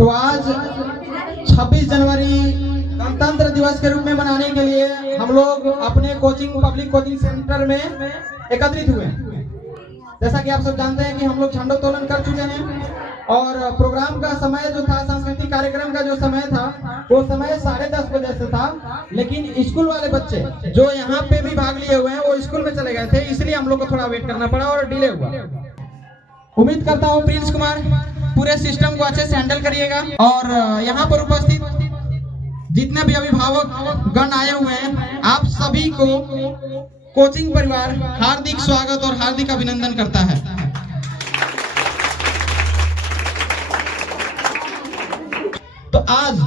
तो आज 26 जनवरी गणतंत्र दिवस के रूप में मनाने के लिए हम लोग अपने पब्लिक कोचिंग सेंटर में एकत्रित हुए। जैसा कि आप सब जानते हैं कि हम लोग झंडोत्तोलन कर चुके हैं और प्रोग्राम का समय जो था, सांस्कृतिक कार्यक्रम का जो समय था, वो समय 10:30 बजे से था। लेकिन स्कूल वाले बच्चे जो यहाँ पे भी भाग लिए हुए हैं वो स्कूल में चले गए थे, इसलिए हम लोग को थोड़ा वेट करना पड़ा और डिले हुआ। उम्मीद करता हूँ प्रिंस कुमार पूरे सिस्टम को अच्छे से हैंडल करिएगा। और यहाँ पर उपस्थित जितने भी अभिभावक गण आए हुए हैं, आप सभी को कोचिंग परिवार हार्दिक स्वागत और हार्दिक अभिनंदन करता है। तो आज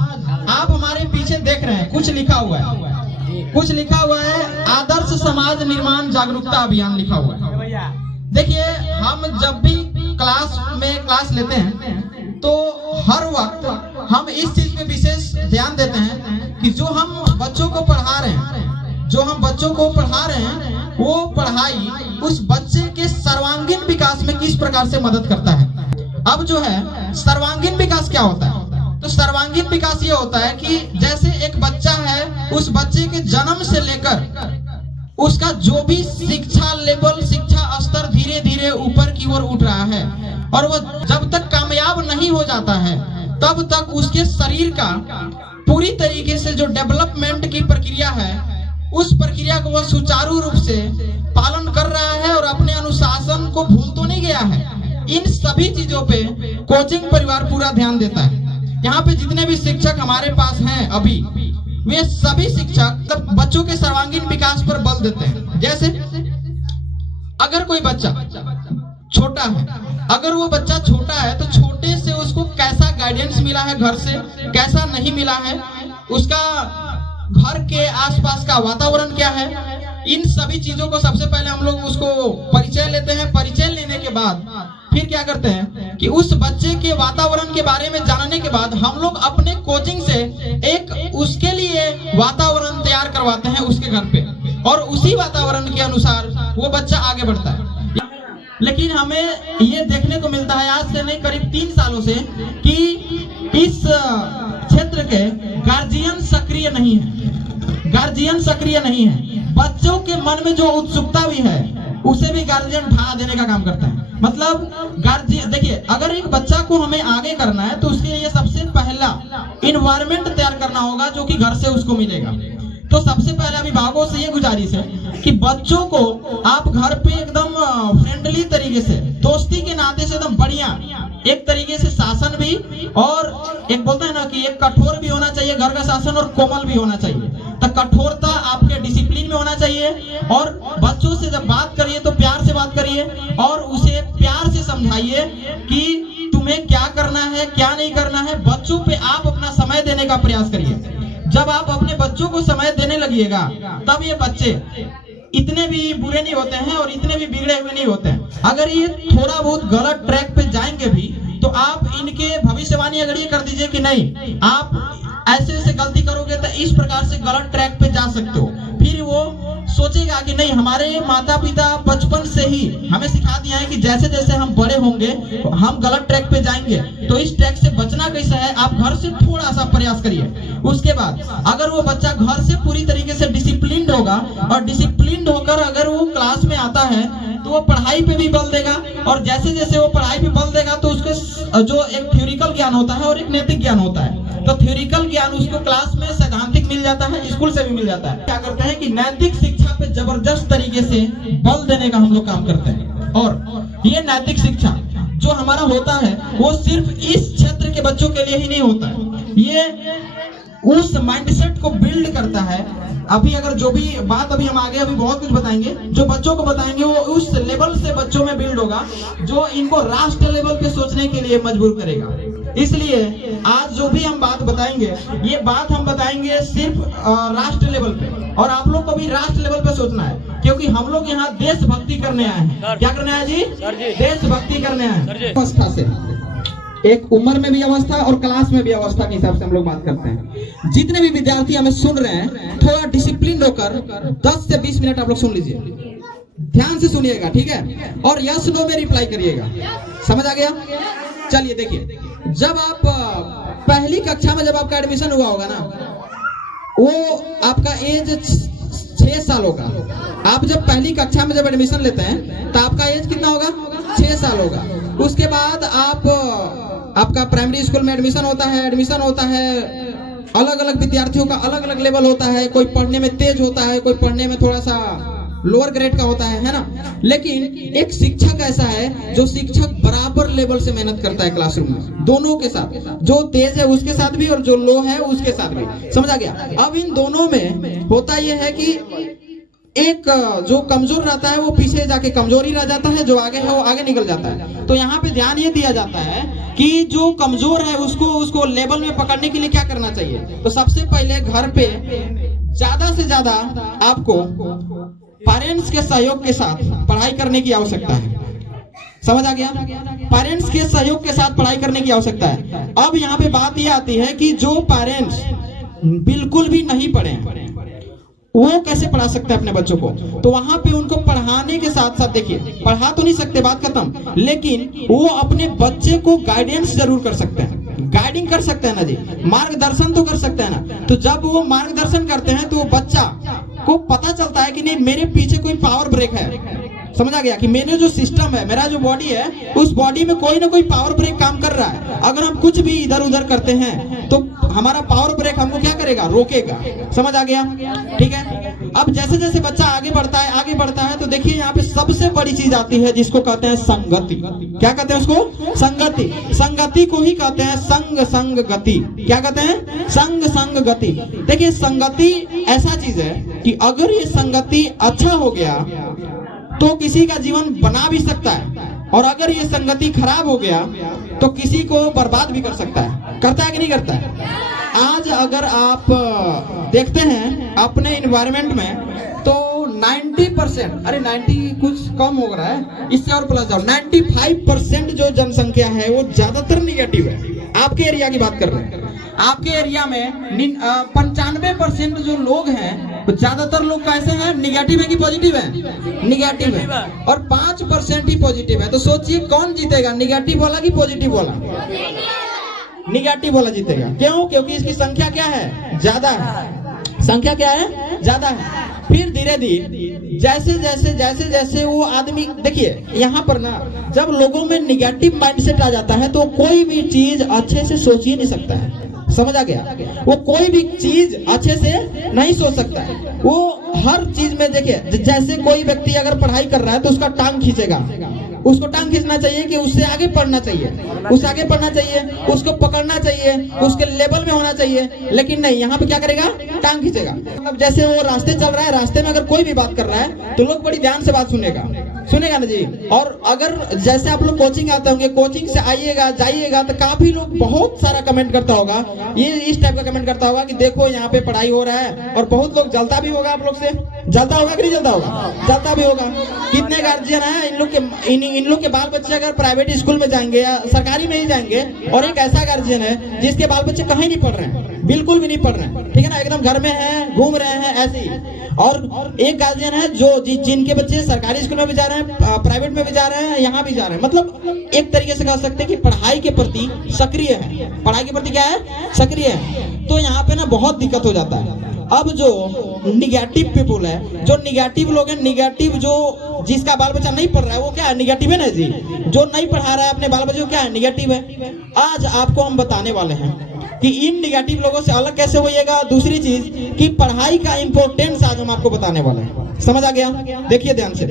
आप हमारे पीछे देख रहे हैं, कुछ लिखा हुआ है आदर्श समाज निर्माण जागरूकता अभियान लिखा हुआ है। देखिए, हम जब भी क्लास लेते हैं तो हर वक्त हम इस चीज पे विशेष ध्यान देते हैं कि जो हम बच्चों को पढ़ा रहे हैं वो पढ़ाई उस बच्चे के सर्वांगीण विकास में किस प्रकार से मदद करता है। अब जो है सर्वांगीण विकास क्या होता है, तो सर्वांगीण विकास ये होता है कि जैसे एक बच्चा है, उस बच्चे के जन्म से लेकर उसका जो भी शिक्षा लेवल, शिक्षा स्तर धीरे धीरे ऊपर की ओर उठ रहा है और वो जब तक कामयाब नहीं हो जाता है तब तक उसके शरीर का पूरी तरीके से जो डेवलपमेंट की प्रक्रिया है, उस प्रक्रिया को वह सुचारू रूप से पालन कर रहा है और अपने अनुशासन को भूल तो नहीं गया है। इन सभी चीजों पे कोचिंग परिवार पूरा ध्यान देता है। यहाँ पे जितने भी शिक्षक हमारे पास हैं अभी, वे सभी शिक्षक बच्चों के सर्वांगीण विकास पर बल देते हैं। जैसे अगर कोई बच्चा छोटा है, अगर वो बच्चा छोटा है तो छोटे से उसको कैसा गाइडेंस मिला है घर से, कैसा नहीं मिला है, उसका घर के आसपास का वातावरण क्या है, इन सभी चीजों को सबसे पहले हम लोग उसको परिचय लेते हैं। परिचय लेने के बाद फिर क्या करते हैं कि उस बच्चे के वातावरण के बारे में जानने के बाद हम लोग अपने कोचिंग से एक उसके लिए वातावरण तैयार करवाते हैं उसके घर पे, और उसी वातावरण के अनुसार वो बच्चा आगे बढ़ता है। लेकिन हमें ये देखने को मिलता है आज से नहीं, करीब 3 सालों से, कि इस क्षेत्र के गार्जियन सक्रिय नहीं है। बच्चों के मन में जो उत्सुकता भी है उसे भी गार्जियन ढा देने का काम करता है। मतलब गार्जियन, देखिए, अगर एक बच्चा को हमें आगे करना है तो उसके लिए सबसे पहला इन्वायरमेंट तैयार करना होगा जो कि घर से उसको मिलेगा। तो सबसे पहले अभिभावकों से ये गुजारिश है कि बच्चों को आप घर पे एकदम फ्रेंडली तरीके से, दोस्ती के नाते से एकदम बढ़िया एक तरीके से शासन भी, और एक बोलते हैं ना कि एक कठोर भी होना चाहिए घर का शासन और कोमल भी होना चाहिए। तो कठोरता आपके डिसिप्लिन में होना चाहिए, और बच्चों से जब बात करिए तो प्यार से बात करिए और उसे प्यार से समझाइए कि तुम्हें क्या करना है, क्या नहीं करना है। बच्चों पे आप अपना समय देने का प्रयास करिए। जब आप अपने बच्चों को समय देने लगिएगा तब ये बच्चे इतने भी बुरे नहीं होते हैं और इतने भी बिगड़े हुए नहीं होते हैं। अगर ये थोड़ा बहुत गलत ट्रैक पे जाएंगे भी तो आप इनके भविष्यवाणी अगर ये कर दीजिए कि नहीं, आप ऐसे गलती करोगे तो इस प्रकार से गलत ट्रैक पे जा सकते हो, फिर वो सोचेगा कि नहीं, हमारे माता पिता बचपन से ही हमें सिखा दिया है कि जैसे जैसे हम बड़े होंगे हम गलत ट्रैक पे जाएंगे, तो इस ट्रैक से बचना कैसा है, आप घर से थोड़ा सा प्रयास करिए। उसके बाद अगर वो बच्चा घर से पूरी तरीके से डिसिप्लिन्ड होगा और डिसिप्लिन्ड होकर अगर वो क्लास में आता है तो वो पढ़ाई पे भी बल देगा, और जैसे जैसे वो पढ़ाई पे बल देगा तो उसके जो एक थ्योरिकल ज्ञान होता है और एक नैतिक ज्ञान होता है। तो थ्योरिकल ज्ञान उसको क्लास में सैद्धांतिक मिल जाता है, स्कूल से भी मिल जाता है। क्या करते हैं कि नैतिक शिक्षा पे जबरदस्त तरीके से बल देने का हम लोग काम करते हैं। और ये नैतिक शिक्षा जो हमारा होता है वो सिर्फ इस क्षेत्र के बच्चों के लिए ही नहीं होता है, ये उस माइंडसेट को बिल्ड करता है। अभी अगर जो भी बात अभी हम आगे अभी बहुत कुछ बताएंगे, जो बच्चों को बताएंगे वो उस लेवल से बच्चों में बिल्ड होगा जो इनको राष्ट्र लेवल पे सोचने के लिए मजबूर करेगा। इसलिए आज जो भी हम बात बताएंगे, ये बात हम बताएंगे सिर्फ राष्ट्र लेवल पे, और आप लोग को भी राष्ट्र लेवल पे सोचना है, क्योंकि हम लोग यहाँ देशभक्ति करने आए हैं। क्या करने आए जी? देशभक्ति करने आए हैं। अवस्था से एक उम्र में भी अवस्था और क्लास में भी अवस्था के हिसाब से हम लोग बात करते हैं। जितने भी विद्यार्थी हमें सुन रहे हैं, थोड़ा डिसिप्लिन होकर 10 से 20 मिनट आप लोग सुन लीजिए, ध्यान से सुनिएगा, ठीक है? और यस नो में रिप्लाई करिएगा। समझ आ गया? चलिए देखिए, जब आप पहली कक्षा में जब आपका एडमिशन हुआ होगा ना, वो आपका एज 6 साल होगा। आप जब पहली कक्षा में जब एडमिशन लेते हैं तो आपका एज कितना होगा? 6 साल होगा। उसके बाद आपका प्राइमरी स्कूल में एडमिशन होता है। अलग अलग विद्यार्थियों का अलग अलग लेवल होता है, कोई पढ़ने में तेज होता है, कोई पढ़ने में थोड़ा सा लोअर ग्रेड का होता है ना। लेकिन एक शिक्षक ऐसा है जो शिक्षक बराबर लेवल से मेहनत करता है क्लासरूम में, दोनों के साथ, जो तेज है उसके साथ भी और जो लो है उसके साथ भी। समझा गया? अब इन दोनों में होता यह है कि एक जो कमजोर रहता है वो पीछे जाके कमजोर ही रह जाता है, जो आगे है वो आगे निकल जाता है। तो यहाँ पे ध्यान ये दिया जाता है कि जो कमजोर है उसको लेवल में पकड़ने के लिए क्या करना चाहिए। तो सबसे पहले घर पे ज्यादा से ज्यादा आपको पेरेंट्स के सहयोग के साथ पढ़ाई करने की आवश्यकता है। समझ आ गया? पेरेंट्स के सहयोग के साथ पढ़ाई करने की आवश्यकता है। अब यहाँ पे बात ये आती है कि जो पेरेंट्स बिल्कुल भी नहीं पढ़े हैं वो कैसे पढ़ा सकते हैं अपने बच्चों को। तो वहां पे उनको पढ़ाने के साथ साथ, देखिए पढ़ा तो नहीं सकते, बात खत्म, लेकिन वो अपने बच्चे को गाइडेंस जरूर कर सकते हैं, गाइडिंग कर सकते हैं ना जी, मार्गदर्शन तो कर सकते हैं ना। तो जब वो मार्गदर्शन करते हैं तो वो बच्चा को पता चलता है कि नहीं मेरे पीछे कोई पावर ब्रेक है। समझ आ गया कि मेरे जो सिस्टम है, मेरा जो बॉडी है, उस बॉडी में कोई ना कोई पावर ब्रेक काम कर रहा है। अगर हम कुछ भी इधर उधर करते हैं तो हमारा पावर ब्रेक हमको क्या करेगा? रोकेगा। समझ आ गया? ठीक है। अब जैसे जैसे बच्चा आगे बढ़ता है तो देखिए यहाँ पे सबसे बड़ी चीज आती है जिसको कहते हैं संगति। क्या कहते हैं उसको? संगति। संगति को ही कहते हैं संग गति। क्या कहते हैं? संग गति। देखिए संगति ऐसा चीज है कि अगर ये संगति अच्छा हो गया तो किसी का जीवन बना भी सकता है, और अगर ये संगति खराब हो गया तो किसी को बर्बाद भी कर सकता है। करता है कि नहीं करता है? आज अगर आप देखते हैं अपने एनवायरनमेंट में तो 90%, अरे 90 कुछ कम हो रहा है, इससे और प्लस जाओ, 95% जो जनसंख्या है वो ज्यादातर निगेटिव है। आपके एरिया की बात कर रहे हैं। आपके एरिया में 95% जो लोग हैं तो ज्यादातर लोग कैसे हैं? निगेटिव है कि पॉजिटिव है? निगेटिव है। और 5% ही पॉजिटिव है। तो सोचिए कौन जीतेगा, निगेटिव वाला कि पॉजिटिव वाला? निगेटिव वाला जीतेगा। क्यों? क्योंकि इसकी संख्या क्या है? ज्यादा है। संख्या क्या है? ज्यादा है। फिर धीरे धीरे जैसे वो आदमी, देखिए यहाँ पर ना, जब लोगों में निगेटिव माइंडसेट आ जाता है तो कोई भी चीज अच्छे से सोच ही नहीं सकता है। समझ आ गया? वो कोई भी चीज अच्छे से नहीं सोच सकता है। वो हर चीज में, देखिए जैसे कोई व्यक्ति अगर पढ़ाई कर रहा है तो उसका टांग खींचेगा, उसको टांग खींचना चाहिए कि उससे आगे पढ़ना चाहिए, उससे आगे पढ़ना चाहिए, उसको पकड़ना चाहिए, उसके लेवल में होना चाहिए। लेकिन नहीं, यहाँ पे क्या करेगा? टांग खींचेगा। मतलब जैसे वो रास्ते चल रहा है, रास्ते में अगर कोई भी बात कर रहा है तो लोग बड़ी ध्यान से बात सुनेगा ना जी। और अगर जैसे आप लोग कोचिंग आते होंगे, कोचिंग से आइएगा जाइएगा तो काफी लोग बहुत सारा कमेंट करता होगा, ये इस टाइप का कमेंट करता होगा कि देखो यहाँ पे पढ़ाई हो रहा है, और बहुत लोग जलता भी होगा। आप लोग से जलता होगा कि नहीं जलता होगा? जलता भी होगा। कितने गार्जियन है इन लोग के बाल बच्चे अगर प्राइवेट स्कूल में जाएंगे या सरकारी में ही जाएंगे, और एक ऐसा गार्जियन है जिसके बाल बच्चे कहीं नहीं पढ़ रहे हैं, बिल्कुल भी नहीं पढ़ रहे हैं, ठीक है ना, एकदम घर में है, घूम रहे हैं ऐसे ही। और एक गार्जियन है जो जिनके बच्चे सरकारी स्कूल में भी जा रहे हैं, प्राइवेट में भी जा रहे हैं, यहाँ भी जा रहे हैं। मतलब एक तरीके से कह सकते हैं कि पढ़ाई के प्रति सक्रिय है। पढ़ाई के प्रति क्या है? सक्रिय है। तो यहाँ पे ना बहुत दिक्कत हो जाता है। अब जो निगेटिव पीपुल है, जो निगेटिव लोग हैं, निगेटिव जो जिसका बाल बच्चा नहीं पढ़ रहा है वो क्या है? निगेटिव है ना जी। जो नहीं पढ़ा रहा है अपने बाल बच्चे को क्या है? निगेटिव है। आज आपको हम बताने वाले हैं कि इन निगेटिव लोगों से अलग कैसे होइएगा। दूसरी चीज कि पढ़ाई का इंपॉर्टेंस आज हम आपको बताने वाले हैं। समझ आ गया? देखिए ध्यान से।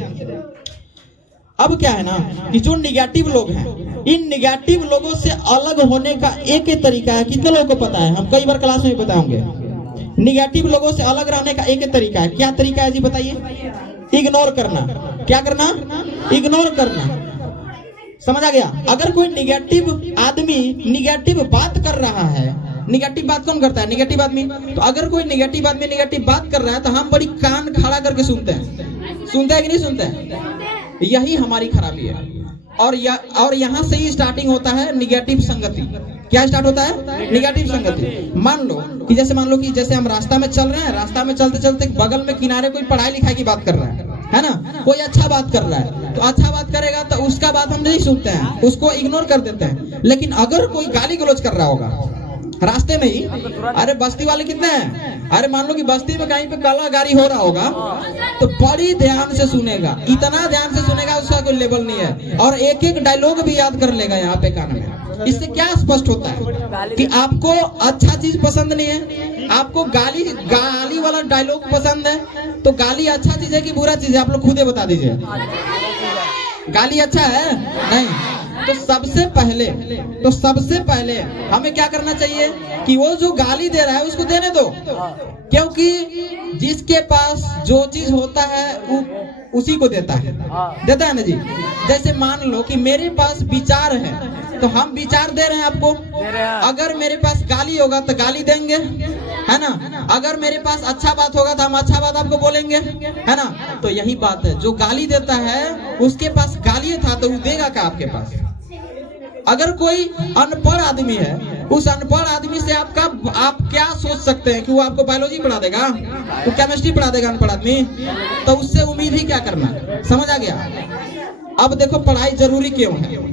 अब क्या है ना कि जो निगेटिव लोग हैं, इन निगेटिव लोगों से अलग होने का एक ही तरीका है। कितने लोगों को पता है? हम कई बार क्लास में बताएंगे। निगेटिव लोगों से अलग रहने का एक ही तरीका है। क्या तरीका है जी? बताइए। इग्नोर करना। क्या करना? इग्नोर करना। समझ आ गया? अगर कोई निगेटिव आदमी निगेटिव बात कर रहा है, निगेटिव बात कौन करता है? निगेटिव आदमी। तो अगर कोई निगेटिव आदमी निगेटिव बात कर रहा है तो हम बड़ी कान खड़ा करके सुनते हैं। सुनते हैं कि नहीं सुनते हैं? यही हमारी खराबी है। और यहाँ से ही स्टार्टिंग होता है निगेटिव संगति। क्या स्टार्ट होता है? निगेटिव संगति। मान लो कि जैसे हम रास्ता में चल रहे हैं, रास्ता में चलते चलते बगल में किनारे कोई पढ़ाई लिखाई की बात कर रहा है ना, कोई अच्छा बात कर रहा है, तो अच्छा बात करेगा तो उसका बात हम नहीं सुनते हैं, उसको इग्नोर कर देते हैं। लेकिन अगर कोई गाली गलौज कर रहा होगा, रास्ते में ही। अरे बस्ती वाले कितने हैं? अरे मान लो कि बस्ती में कहीं पे काला गाड़ी हो रहा होगा तो बड़ी ध्यान से सुनेगा, इतना ध्यान से सुनेगा उसका कोई लेवल नहीं है, और एक एक डायलॉग भी याद कर लेगा यहाँ पे कान में। इससे क्या स्पष्ट होता है कि आपको अच्छा चीज पसंद नहीं है, आपको गाली गाली वाला डायलॉग पसंद है। तो गाली अच्छा चीज है कि बुरा चीज है? आप लोग खुद ही बता दीजिए। गाली अच्छा है? नहीं। तो सबसे पहले हमें क्या करना चाहिए कि वो जो गाली दे रहा है उसको देने दो, क्योंकि जिसके पास जो चीज होता है उसी को देता है ना जी। जैसे मान लो कि मेरे पास विचार है तो हम विचार दे रहे हैं आपको। अगर मेरे पास गाली होगा तो गाली देंगे, है ना? अगर मेरे पास अच्छा बात होगा तो हम अच्छा बात आपको बोलेंगे, है ना? तो यही बात है, जो गाली देता है उसके पास गाली था तो वो देगा क्या आपके पास? अगर कोई अनपढ़ आदमी है, उस अनपढ़ आदमी से आप क्या सोच सकते हैं कि वो आपको बायोलॉजी पढ़ा देगा, वो केमिस्ट्री पढ़ा देगा अनपढ़ आदमी? तो उससे उम्मीद ही क्या करना? समझ आ गया? अब देखो पढ़ाई जरूरी क्यों है।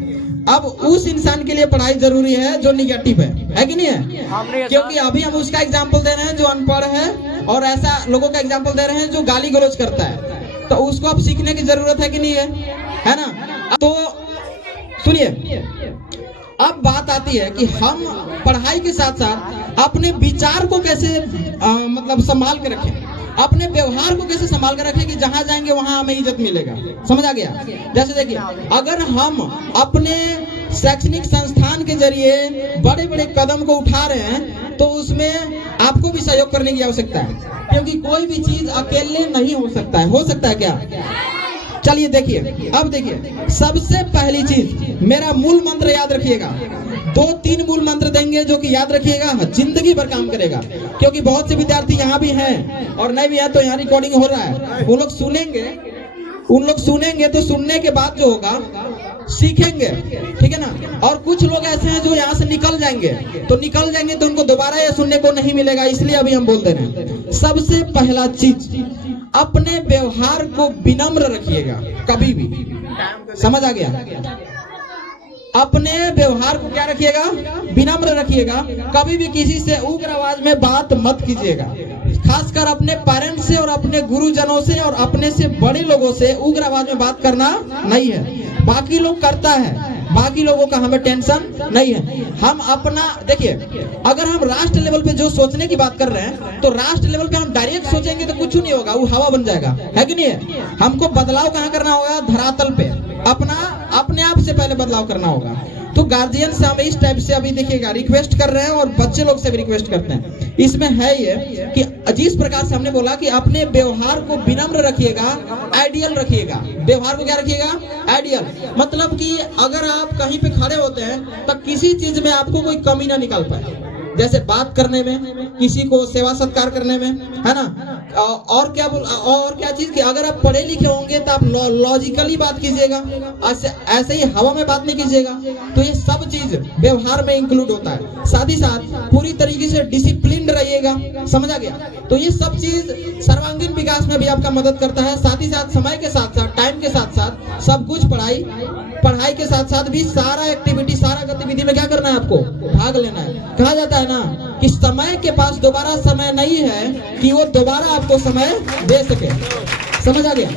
अब उस इंसान के लिए पढ़ाई जरूरी है जो निगेटिव है कि नहीं है? क्योंकि अभी हम उसका एग्जाम्पल दे रहे हैं जो अनपढ़ है, और ऐसा लोगों का एग्जाम्पल दे रहे हैं जो गाली गलौज करता है। तो उसको अब सीखने की जरूरत है कि नहीं है ना? तो सुनिए, अब बात आती है कि हम पढ़ाई के साथ साथ अपने विचार को कैसे मतलब संभाल के रखें, अपने व्यवहार को कैसे संभाल कर रखें कि जहां जाएंगे वहां हमें इज्जत मिलेगा। समझ आ गया? जैसे देखिए, अगर हम अपने शैक्षणिक संस्थान के जरिए बड़े बड़े कदम को उठा रहे हैं तो उसमें आपको भी सहयोग करने की आवश्यकता है, क्योंकि कोई भी चीज अकेले नहीं हो सकता है। हो सकता है क्या? चलिए देखिए, अब देखिए, सबसे पहली चीज, मेरा मूल मंत्र याद रखिएगा। 2-3 मूल मंत्र देंगे जो कि याद रखिएगा, जिंदगी भर काम करेगा। क्योंकि बहुत से विद्यार्थी यहाँ भी हैं और नहीं भी हैं, तो यहाँ रिकॉर्डिंग हो रहा है, उन लोग सुनेंगे तो सुनने के बाद जो होगा सीखेंगे, ठीक है ना? और कुछ लोग ऐसे हैं जो यहाँ से निकल जाएंगे तो उनको दोबारा ये सुनने को नहीं मिलेगा, इसलिए अभी हम बोलते हैं। सबसे पहला चीज, अपने व्यवहार को विनम्र रखिएगा कभी भी। समझ आ गया? अपने व्यवहार को क्या रखिएगा? विनम्र रखिएगा। कभी भी किसी से उग्र आवाज में बात मत कीजिएगा, खासकर अपने पेरेंट्स से और अपने गुरुजनों से और अपने से बड़े लोगों से उग्र आवाज में बात करना नहीं है। बाकी लोग करता है, बाकी लोगों का हमें टेंशन नहीं है। हम अपना देखिए, अगर हम राष्ट्र लेवल पे जो सोचने की बात कर रहे हैं तो राष्ट्र लेवल पे हम डायरेक्ट सोचेंगे तो कुछ नहीं होगा, वो हवा बन जाएगा, है कि नहीं है? हमको बदलाव कहाँ करना होगा? धरातल पे, अपने आप से पहले बदलाव करना होगा। तो गार्जियन से हम इस टाइप से अभी देखिएगा रिक्वेस्ट कर रहे हैं और बच्चे लोग से भी रिक्वेस्ट करते हैं। इसमें है ये कि जिस प्रकार से हमने बोला कि अपने व्यवहार को विनम्र रखिएगा, आइडियल रखिएगा। व्यवहार को क्या रखिएगा? आइडियल। मतलब कि अगर आप कहीं पे खड़े होते हैं तो किसी चीज में आपको कोई कमी ना निकाल पाए, जैसे बात करने में, किसी को सेवा सत्कार करने में, है ना? और क्या चीज कि अगर आप पढ़े लिखे होंगे तो आप लॉजिकली बात कीजिएगा, ऐसे ही हवा में बात नहीं कीजिएगा। तो ये सब चीज व्यवहार में इंक्लूड होता है। साथ ही साथ पूरी तरीके से डिसिप्लिन रहिएगा। समझ आ गया? तो ये सब चीज सर्वांगीण विकास में भी आपका मदद करता है। साथ ही साथ समय के साथ साथ, टाइम के साथ साथ सब कुछ पढ़ाई के साथ साथ भी सारा एक्टिविटी, सारा गतिविधि में क्या करना है? आपको भाग लेना है। कहा जाता है ना कि समय के पास दोबारा समय नहीं है कि वो दोबारा आपको समय दे सके। समझ आ गया?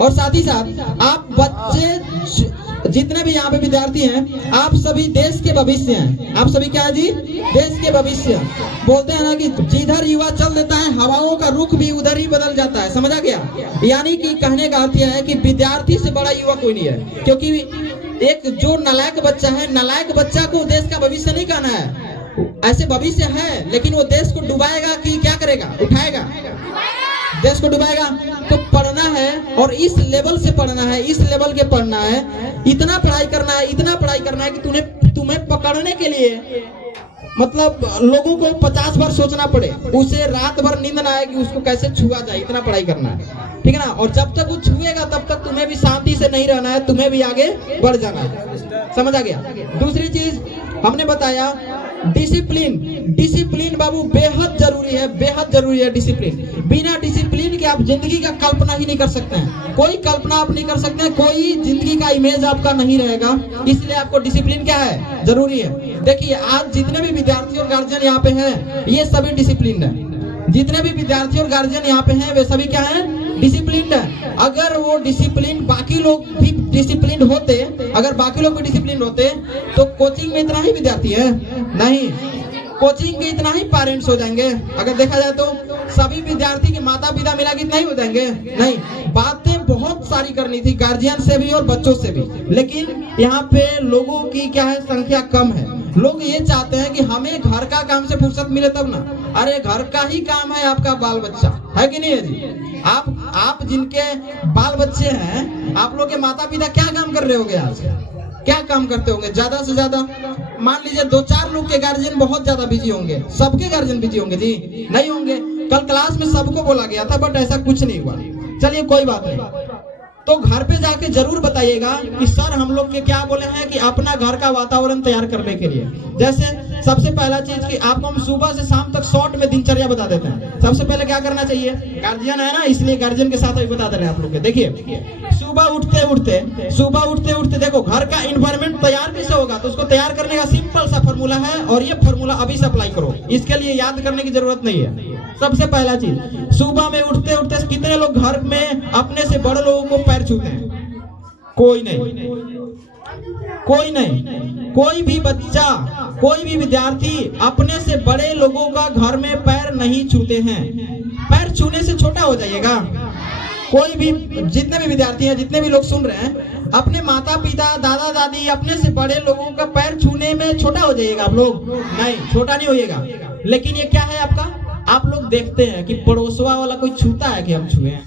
और साथ ही साथ आप बच्चे जितने भी यहाँ पे विद्यार्थी हैं, आप सभी देश के भविष्य हैं। आप सभी क्या है जी? देश के भविष्य। बोलते हैं ना कि जिधर युवा चल देता है हवाओं का रुख भी उधर ही बदल जाता है। समझ आ गया? यानी कि कहने का अर्थ यह है कि विद्यार्थी से बड़ा युवा कोई नहीं है। क्योंकि एक जो नालायक बच्चा है, नालायक बच्चा को देश का भविष्य नहीं कहना है। ऐसे भविष्य है, लेकिन वो देश को डुबाएगा कि क्या करेगा? उठाएगा, देश को डुबाएगा। तो पढ़ना है और इस लेवल से पढ़ना है, इस लेवल के पढ़ना है, इतना पढ़ाई करना है, इतना पढ़ाई करना है कि तुम्हें पकड़ने के लिए मतलब लोगों को 50 बार सोचना पड़े, उसे रात भर नींद ना आए कि उसको कैसे छुआ जाए। इतना पढ़ाई करना है, ठीक है ना? और जब तक वो छुएगा तब तक तुम्हें भी शांति से नहीं रहना है, तुम्हें भी आगे बढ़ जाना है। समझ आ गया? दूसरी चीज हमने बताया डिसिप्लिन बाबू बेहद जरूरी है, बेहद जरूरी है डिसिप्लिन। बिना डिसिप्लिन के आप जिंदगी का कल्पना ही नहीं कर सकते हैं। कोई कल्पना आप नहीं कर सकते हैं, कोई जिंदगी का इमेज आपका नहीं रहेगा। इसलिए आपको डिसिप्लिन क्या है? जरूरी है। देखिए आज जितने भी विद्यार्थी और गार्जियन यहाँ पे हैं ये सभी डिसिप्लिन है। जितने भी विद्यार्थी और गार्जियन यहाँ पे हैं वे सभी क्या हैं, डिसिप्लिन है। अगर वो डिसिप्लिन बाकी लोग भी डिसिप्लिन होते, अगर बाकी लोग भी डिसिप्लिन होते तो कोचिंग में इतना ही विद्यार्थी है नहीं, कोचिंग के इतना ही पेरेंट्स हो जाएंगे। अगर देखा जाए तो सभी विद्यार्थी के माता पिता मिला के इतना ही हो जाएंगे नहीं। बातें बहुत सारी करनी थी गार्जियन से भी और बच्चों से भी, लेकिन यहाँ पे लोगों की क्या है, संख्या कम है। लोग ये चाहते हैं कि हमें घर का काम से फुर्सत मिले तब ना। अरे घर का ही काम है आपका बाल बच्चा, है कि नहीं है जी? आप जिनके बाल बच्चे हैं, आप लोग के माता पिता क्या काम कर रहे होंगे आज, क्या काम करते होंगे? ज्यादा से ज्यादा मान लीजिए 2-4 लोग के गार्जियन बहुत ज्यादा बिजी होंगे, सबके गार्जियन बिजी होंगे जी? नहीं होंगे। कल क्लास में सबको बोला गया था बट ऐसा कुछ नहीं हुआ। चलिए कोई बात नहीं, तो घर पे जाके जरूर बताइएगा कि सर हम लोग के क्या बोले हैं कि अपना घर का वातावरण तैयार करने के लिए। जैसे सबसे पहला चीज कि आपको हम सुबह से शाम तक शॉर्ट में दिनचर्या बता देते हैं। सबसे पहले क्या करना चाहिए, गार्जियन है ना इसलिए गार्जियन के साथ अभी बता दे रहे हैं आप लोग के। देखिए सुबह उठते उठते देखो घर का इन्वायरमेंट तैयार कैसे होगा, तो उसको तैयार करने का सिंपल सा फॉर्मूला है और ये फॉर्मूला अभी से अप्लाई करो, इसके लिए याद करने की जरूरत नहीं है। सबसे पहला चीज, सुबह में उठते उठते कितने लोग घर में अपने से बड़े लोगों को पैर छूते हैं? कोई नहीं, कोई नहीं। कोई भी बच्चा, कोई भी विद्यार्थी अपने से बड़े लोगों का घर में पैर नहीं छूते हैं। पैर छूने से छोटा हो जाइएगा। कोई भी, जितने भी विद्यार्थी हैं, जितने भी लोग सुन रहे हैं, अपने माता पिता, दादा दादी, अपने से बड़े लोगों का पैर छूने में छोटा हो जाइएगा आप लोग? नहीं, छोटा नहीं होइएगा। लेकिन ये क्या है आपका, आप लोग देखते हैं कि पड़ोसवा वाला कोई छूता है कि हम छुए,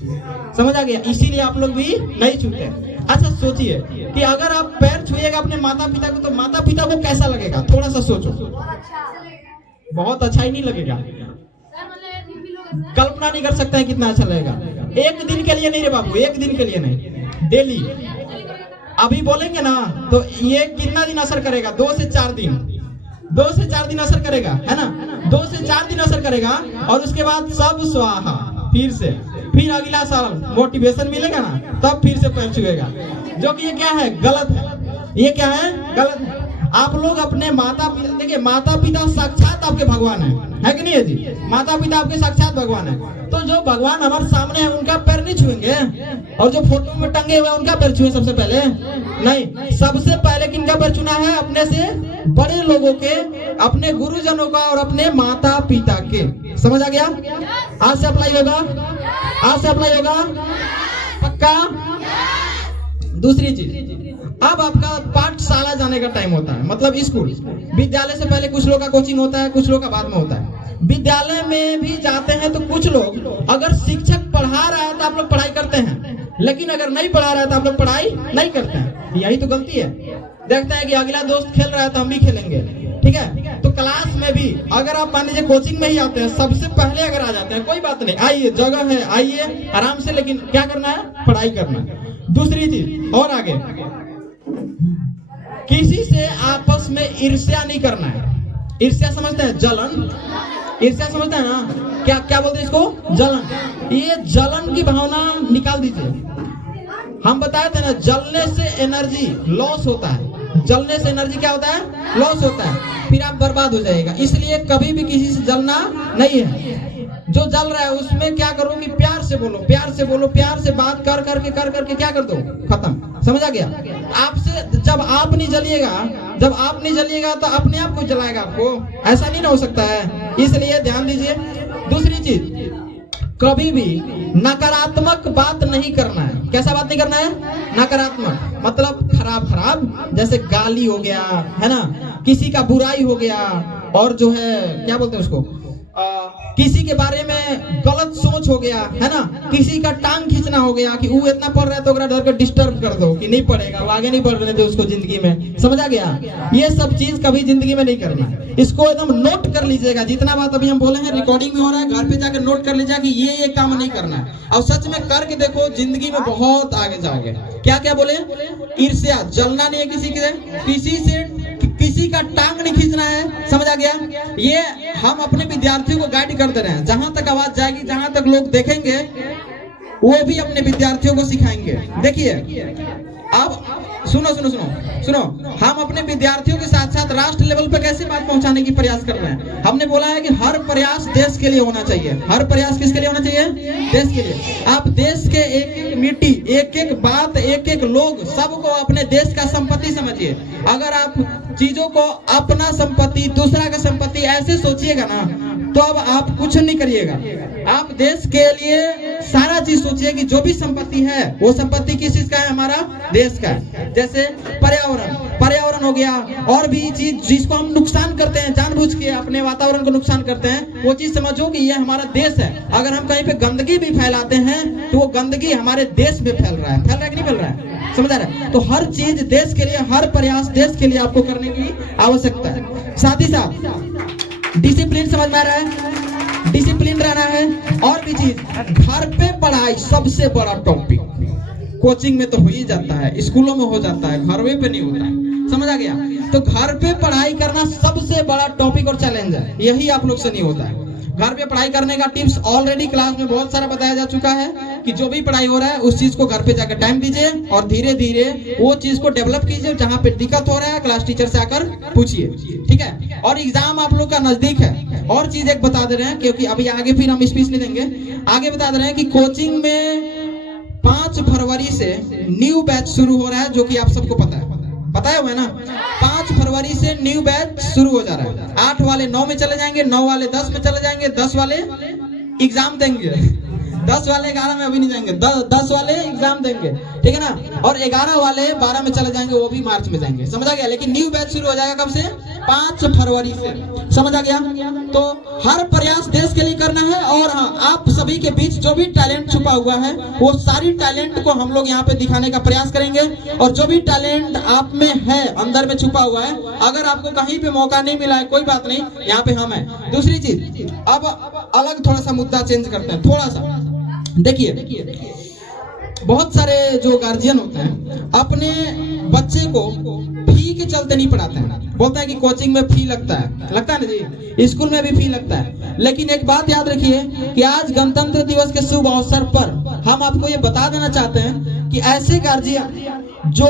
समझ आ गया? इसीलिए आप लोग भी नहीं छूते। अच्छा सोचिए कि अगर आप पैर छुएगा अपने माता पिता को तो माता पिता को कैसा लगेगा? थोड़ा सा सोचो। बहुत अच्छा ही नहीं लगेगा, कल्पना नहीं कर सकते हैं कितना अच्छा लगेगा। एक दिन के लिए नहीं रे बाबू, एक दिन के लिए नहीं, डेली। अभी बोलेंगे ना तो ये कितना दिन असर करेगा? 2 से 4 दिन, 2 से 4 दिन असर करेगा, है ना? 2 से 4 दिन असर करेगा और उसके बाद सब स्वाहा। फिर अगला साल मोटिवेशन मिलेगा ना, तब फिर से पैर छुएगा, जो कि ये क्या है, गलत है। ये क्या है, गलत है। आप लोग अपने माता पिता, देखिए माता पिता साक्षात आपके भगवान है कि नहीं है जी? माता पिता आपके साक्षात भगवान है। तो जो भगवान हमारे सामने है उनका पैर नहीं छुएंगे, और जो फोटो में टंगे हुए उनका पैर छुए सबसे पहले? नहीं, सबसे पहले किनका पैर छूना है? अपने से बड़े लोगों के, अपने गुरुजनों का और अपने माता पिता के। समझ आ गया? आज से अप्लाई होगा, आज से अप्लाई होगा पक्का? दूसरी चीज, अब आपका पाठशाला जाने का टाइम होता है, मतलब स्कूल। विद्यालय से पहले कुछ लोग का कोचिंग होता है, कुछ लोग का बाद में होता है। विद्यालय में भी जाते हैं तो कुछ लोग, अगर शिक्षक पढ़ा रहा है तो आप लोग पढ़ाई करते हैं, लेकिन अगर नहीं पढ़ा रहा है तो आप लोग पढ़ाई नहीं करते हैं। यही तो गलती है। देखते हैं कि अगला दोस्त खेल रहा है तो हम भी खेलेंगे, ठीक है? तो क्लास में भी अगर आप मान लीजिए कोचिंग में ही आते हैं, सबसे पहले अगर आ जाते हैं, कोई बात नहीं, आइए, जगह है, आइए आराम से, लेकिन क्या करना है? पढ़ाई करना है। दूसरी चीज और आगे, किसी से आपस में ईर्ष्या नहीं करना है। ईर्ष्या समझते हैं? जलन, ईर्ष्या समझते हैं ना? क्या बोलते हैं इसको? जलन। ये जलन की भावना निकाल दीजिए। हम बताए थे ना, जलने से एनर्जी लॉस होता है। जलने से एनर्जी क्या होता है? लॉस होता है, फिर आप बर्बाद हो जाएगा। इसलिए कभी भी किसी से जलना नहीं है। जो जल रहा है उसमें क्या करो कि प्यार से बोलो, प्यार से बोलो, प्यार से बात कर करके क्या कर दो? खत्म। समझ आ गया? आपसे जब आप नहीं जलिएगा तो अपने आप को जलाएगा आपको, ऐसा नहीं ना हो सकता है। इसलिए ध्यान दीजिए। दूसरी चीज, कभी भी नकारात्मक बात नहीं करना है। कैसा बात नहीं करना है? नकारात्मक मतलब खराब, जैसे गाली हो गया, है ना, किसी का बुराई हो गया, और जो है क्या बोलते हैं उसको, किसी के बारे में गलत सोच हो गया, है ना, किसी का टांग खींचना हो गया कि वो इतना पढ़ रहा है तो डर कर डिस्टर्ब कर दो कि नहीं पढ़ेगा, वो आगे नहीं बढ़ रहे थे उसको जिंदगी में। समझ आ गया? ये सब चीज कभी जिंदगी में नहीं करना है। इसको एकदम नोट कर लीजिएगा। जितना बात अभी हम बोले हैं रिकॉर्डिंग में हो रहा है, घर पे जाकर नोट कर लीजिएगा कि ये काम नहीं करना है, और सच में करके देखो, जिंदगी में बहुत आगे जाओगे। क्या क्या बोले? ईर्ष्या, जलना नहीं है किसी से, किसी का टांग नहीं खींचना है। समझ आ गया? ये हम अपने विद्यार्थियों को गाइड करते रहे। जहां तक आवाज जाएगी, जहां तक लोग देखेंगे, वो भी अपने विद्यार्थियों को सिखाएंगे। देखिए, अब सुनो सुनो सुनो सुनो, हम अपने विद्यार्थियों के साथ साथ राष्ट्र लेवल पे कैसे बात पहुंचाने की प्रयास कर रहे हैं। हमने बोला है कि हर प्रयास देश के लिए होना चाहिए। हर प्रयास किसके लिए होना चाहिए? देश के लिए। आप देश के एक एक मिट्टी, एक एक बात, एक एक लोग, सबको अपने देश का संपत्ति समझिए। अगर आप चीजों को अपना संपत्ति, दूसरा का संपत्ति ऐसे सोचिएगा ना, तो अब आप कुछ नहीं करिएगा। आप देश के लिए सारा चीज सोचिए कि जो भी संपत्ति है वो संपत्ति किस चीज का है? हमारा देश का है। जैसे पर्यावरण हो गया, और भी चीज जिसको हम नुकसान करते हैं, जानबूझ के अपने वातावरण को नुकसान करते हैं, वो चीज समझो कि ये हमारा देश है। अगर हम कहीं पे गंदगी भी फैलाते हैं तो वो गंदगी हमारे देश में फैल रहा है कि नहीं फैल रहा है? समझ आ रहा है? तो हर चीज देश के लिए, हर प्रयास देश के लिए आपको करने की आवश्यकता है। साथ ही साथ डिसिप्लिन समझ में आ रहा है? डिसिप्लिन रहना है। और भी चीज, घर पे पढ़ाई सबसे बड़ा टॉपिक। कोचिंग में तो हो ही जाता है, स्कूलों में हो जाता है, घर पे नहीं होता है। समझ आ गया? तो घर पे पढ़ाई करना सबसे बड़ा टॉपिक और चैलेंज है। यही आप लोग से नहीं होता है। घर पे पढ़ाई करने का टिप्स ऑलरेडी क्लास में बहुत सारा बताया जा चुका है कि जो भी पढ़ाई हो रहा है उस चीज को घर पे जाकर टाइम दीजिए और धीरे धीरे वो चीज को डेवलप कीजिए। जहाँ पे दिक्कत हो रहा है क्लास टीचर से आकर पूछिए, ठीक है? और एग्जाम आप लोग का नजदीक है। और चीज एक बता दे रहे हैं, क्योंकि अभी आगे फिर हम स्पीच नहीं देंगे, आगे बता दे रहे हैं कि कोचिंग में 5 फरवरी से न्यू बैच शुरू हो रहा है, जो कि आप सबको पता है, बताया हुआ है ना? 5 फरवरी से न्यू बैच शुरू हो जा रहा है। 8 वाले 9 में चले जाएंगे, 9 वाले 10 में चले जाएंगे, 10 वाले एग्जाम देंगे, 10 वाले 11 में अभी नहीं जाएंगे, 10 वाले एग्जाम देंगे, ठीक है ना? और 11 वाले 12 में चले जाएंगे, वो भी मार्च में जाएंगे। समझ आ गया? लेकिन न्यू बैच शुरू हो जाएगा कब से? 5 फरवरी से। समझ आ गया? तो हर प्रयास देश के लिए करना है। और हाँ, आप सभी के बीच जो भी टैलेंट छुपा हुआ है वो सारी टैलेंट को हम लोग यहाँ पे दिखाने का प्रयास करेंगे। और जो भी टैलेंट आप में है, अंदर में छुपा हुआ है, अगर आपको कहीं पे मौका नहीं मिला है, कोई बात नहीं, यहाँ पे हम हैं। दूसरी चीज, अब अलग थोड़ा सा मुद्दा चेंज करते हैं थोड़ा सा। देखिए, बहुत सारे जो गार्जियन होते हैं अपने बच्चे को फी के चलते नहीं पढ़ाते हैं। बोलते हैं कि कोचिंग में फी लगता है ना जी, स्कूल में भी फी लगता है। लेकिन एक बात याद रखिए कि आज गणतंत्र दिवस के शुभ अवसर पर हम आपको ये बता देना चाहते हैं कि ऐसे गार्जियन जो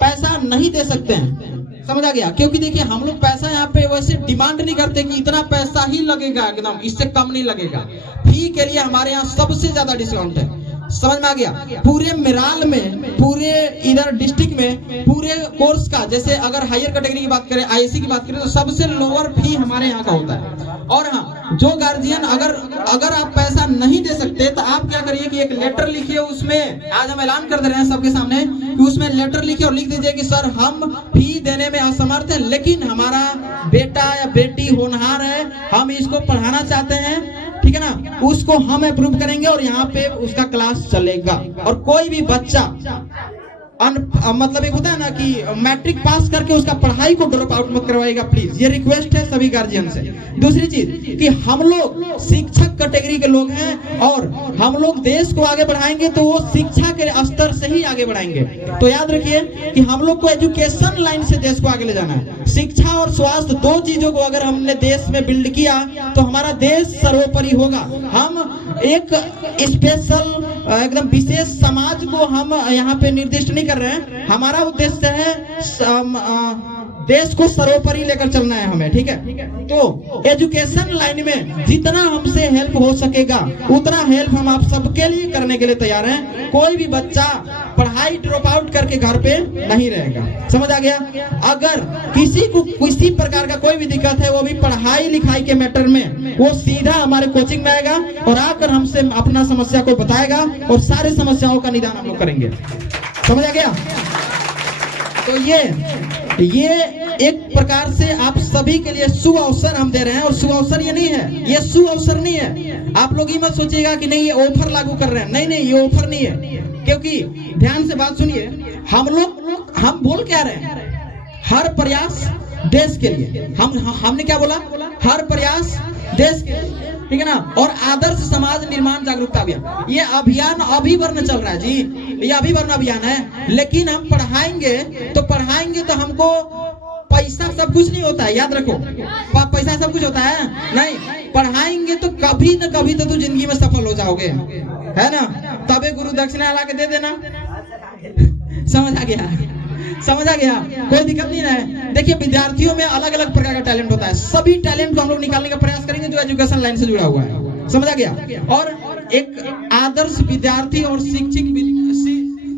पैसा नहीं दे सकते हैं, समझ आ गया? क्योंकि देखिए, हम लोग पैसा यहाँ पे वैसे डिमांड नहीं करते कि इतना पैसा ही लगेगा, एकदम इससे कम नहीं लगेगा। फी के लिए हमारे यहाँ सबसे ज्यादा डिस्काउंट है। समझ में आ गया? पूरे मिराल में, पूरे इधर डिस्ट्रिक्ट में, पूरे कोर्स का, जैसे अगर हायर कैटेगरी की बात करें, आईएससी की बात करें, तो सबसे लोअर फी हमारे यहाँ का होता है। और हाँ, जो गार्जियन अगर आप पैसा नहीं दे सकते तो आप क्या करिए कि एक लेटर लिखिए। उसमें आज हम ऐलान कर दे रहे हैं सबके सामने कि उसमें लेटर लिखिए और लिख दीजिए कि सर, हम फी देने में असमर्थ हैं, लेकिन हमारा बेटा या बेटी होनहार है, हम इसको पढ़ाना चाहते हैं, ठीक है ना? उसको हम अप्रूव करेंगे और यहाँ पे उसका क्लास चलेगा। और कोई भी बच्चा मतलब एक होता है ना कि मैट्रिक पास करके उसका पढ़ाई को ड्रॉप आउट मत करवाएगा, प्लीज। ये रिक्वेस्ट है सभी गार्जियन से। दूसरी चीज कि हम लोग शिक्षक कैटेगरी के लोग हैं और हम लोग देश को आगे बढ़ाएंगे तो वो शिक्षा के स्तर से ही आगे बढ़ाएंगे। तो याद रखिए कि हम लोग को एजुकेशन लाइन से देश को आगे ले जाना है। शिक्षा और स्वास्थ्य, 2 चीजों को अगर हमने देश में बिल्ड किया तो हमारा देश सर्वोपरि होगा। हम एक स्पेशल, एकदम विशेष समाज को हम यहाँ पे निर्दिष्ट नहीं कर रहे हैं। हमारा उद्देश्य है देश को सर्वोपरि लेकर चलना है हमें, ठीक है? तो एजुकेशन लाइन में जितना हमसे हेल्प हो सकेगा उतना हेल्प हम आप सबके लिए करने के लिए तैयार हैं। कोई भी बच्चा पढ़ाई ड्रॉप आउट करके घर पे नहीं रहेगा। समझ आ गया? अगर किसी को किसी प्रकार का कोई भी दिक्कत है, वो भी पढ़ाई लिखाई के मैटर में, वो सीधा हमारे कोचिंग में आएगा और आकर हमसे अपना समस्या को बताएगा और सारे समस्याओं का निदान हम लोग करेंगे। समझ आ गया? तो ये एक प्रकार से आप सभी के लिए शुभ अवसर हम दे रहे हैं। और शुभ अवसर ये नहीं है, ये शुभ अवसर नहीं है। आप लोग ये मत सोचिएगा कि नहीं ये ऑफर लागू कर रहे हैं। नहीं, ये ऑफर नहीं है। क्योंकि ध्यान से बात सुनिए, हम बोल क्या रहे हैं? हर प्रयास देश के लिए। हमने क्या बोला? हर प्रयास देश के लिए, ठीक है ना? और आदर्श समाज निर्माण जागरूकता अभियान, ये अभियान अभिवर्ण चल रहा है जी, ये अभिवर्ण अभियान है। लेकिन हम पढ़ाएंगे तो हमको पैसा सब कुछ नहीं होता है, याद रखो। पैसा सब कुछ होता है नहीं, पढ़ाएंगे तो कभी न कभी तो तू जिंदगी में सफल हो जाओगे, है ना? तबे गुरु दक्षिणा ला के दे देना। समझ आ गया? समझ आ गया, कोई दिक्कत नहीं है। देखिए विद्यार्थियों में अलग अलग प्रकार का टैलेंट होता है, सभी टैलेंट को हम लोग निकालने का प्रयास करेंगे जो एजुकेशन लाइन से जुड़ा हुआ है, समझ आ गया। और एक आदर्श विद्यार्थी और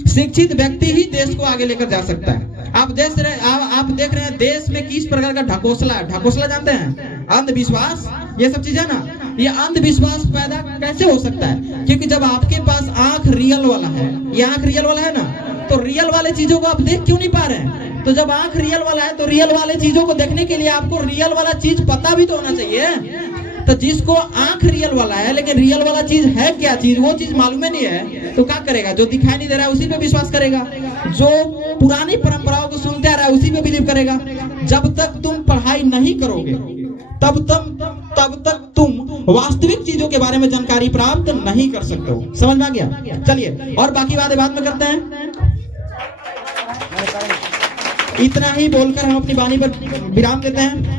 शिक्षित व्यक्ति ही देश को आगे लेकर जा सकता है। आप देख रहे हैं देश में किस प्रकार का ढकोसला है। ढकोसला जानते हैं, अंधविश्वास, ये सब चीजें ना, ये अंधविश्वास पैदा कैसे हो सकता है? क्योंकि जब आपके पास आंख रियल वाला है, ये आंख रियल वाला है ना, तो रियल वाले चीजों को आप देख क्यों नहीं पा रहे हैं? तो जब आंख रियल वाला है तो रियल वाले चीजों को देखने के लिए आपको रियल वाला चीज पता भी तो होना चाहिए। तो जिसको आंख रियल वाला है लेकिन रियल वाला चीज है क्या चीज, वो चीज मालूम ही नहीं है, तो क्या करेगा? जो दिखाई नहीं दे रहा है उसी पे विश्वास करेगा, जो पुरानी परंपराओं को सुनते आ रहा है उसी पे बिलीव करेगा। जब तक तुम पढ़ाई नहीं करोगे तब तक तुम वास्तविक चीजों के बारे में जानकारी प्राप्त नहीं कर सकते हो। समझ में आ गया? चलिए और बाकी बातें बाद में करते हैं। इतना ही बोलकर हम अपनी वाणी पर विराम देते हैं।